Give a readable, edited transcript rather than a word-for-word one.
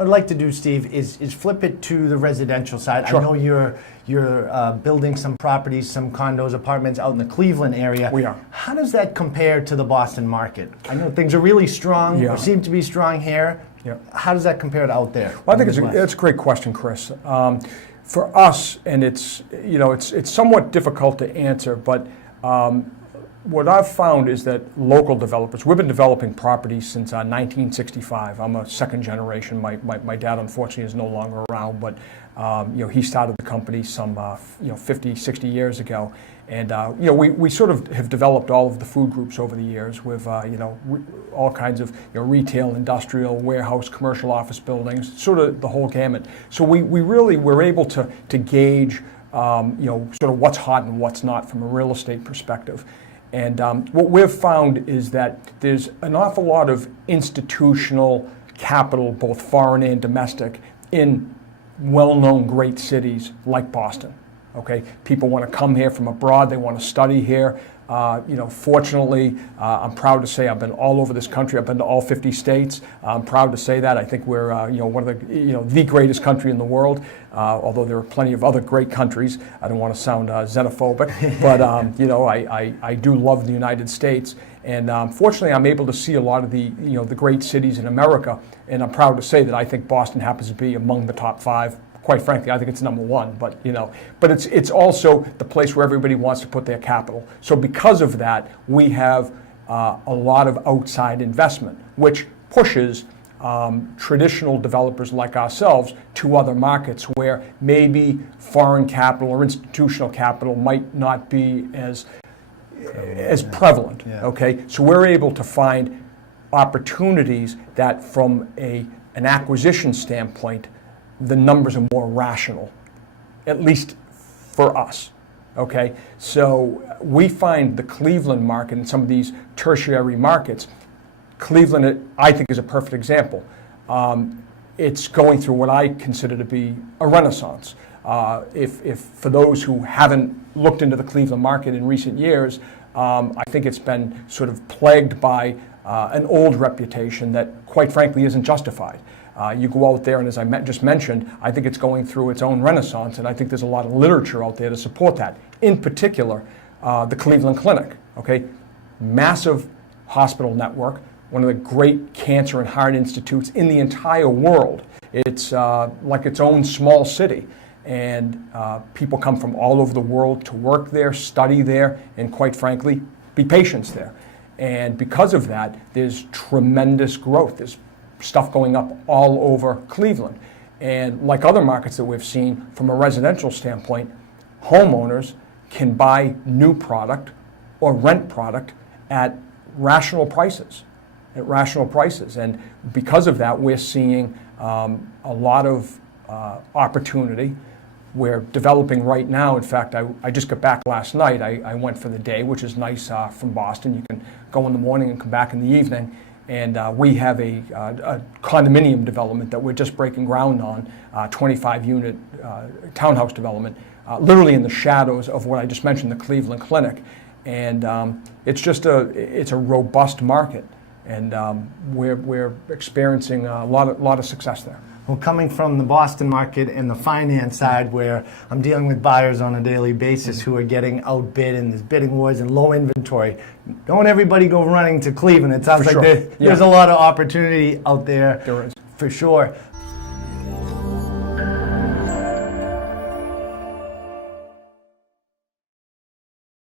What I'd like to do, Steve, is flip it to the residential side. Sure. I know you're building some properties, some condos, apartments out in the Cleveland area. We are. How does that compare to the Boston market? I know things are really strong, or seem to be strong here. Yeah. How does that compare to out there? Well, I think it's a great question, Chris. For us, and it's somewhat difficult to answer, but what I've found is that local developers, we've been developing properties since 1965. I'm a second generation. My dad, unfortunately, is no longer around, but he started the company some 50, 60 years ago. And we sort of have developed all of the food groups over the years with all kinds of retail, industrial, warehouse, commercial office buildings, sort of the whole gamut. So we're able to gauge sort of what's hot and what's not from a real estate perspective. And what we've found is that there's an awful lot of institutional capital, both foreign and domestic, in well-known great cities like Boston. Okay, people want to come here from abroad. They want to study here. Fortunately, I'm proud to say I've been all over this country. I've been to all 50 states. I'm proud to say that. I think we're one of the greatest country in the world. Although there are plenty of other great countries. I don't want to sound xenophobic, but I do love the United States. And fortunately, I'm able to see a lot of the the great cities in America. And I'm proud to say that I think Boston happens to be among the top 5. Quite frankly, I think it's number 1, but it's also the place where everybody wants to put their capital. So because of that, we have a lot of outside investment, which pushes traditional developers like ourselves to other markets where maybe foreign capital or institutional capital might not be as prevalent. Yeah. Okay, so we're able to find opportunities that, from an acquisition standpoint, the numbers are more rational, at least for us, okay? So we find the Cleveland market and some of these tertiary markets, Cleveland, I think, is a perfect example. It's going through what I consider to be a renaissance. If for those who haven't looked into the Cleveland market in recent years, I think it's been sort of plagued by an old reputation that, quite frankly, isn't justified. You go out there, and as I just mentioned, I think it's going through its own renaissance, and I think there's a lot of literature out there to support that. In particular, the Cleveland Clinic, okay? Massive hospital network, one of the great cancer and heart institutes in the entire world. It's like its own small city, and people come from all over the world to work there, study there, and quite frankly, be patients there. And because of that, there's tremendous growth. There's stuff going up all over Cleveland. And like other markets that we've seen, from a residential standpoint, homeowners can buy new product or rent product at rational prices. And because of that, we're seeing a lot of opportunity. We're developing right now. In fact, I just got back last night. I went for the day, which is nice from Boston. You can go in the morning and come back in the evening. And we have a condominium development that we're just breaking ground on, 25-unit townhouse development, literally in the shadows of what I just mentioned, the Cleveland Clinic. And it's a robust market, and we're experiencing a lot of success there. Well, coming from the Boston market and the finance side, where I'm dealing with buyers on a daily basis who are getting outbid, and there's bidding wars and low inventory, don't everybody go running to Cleveland. It sounds like there's a lot of opportunity out there. There is. For sure.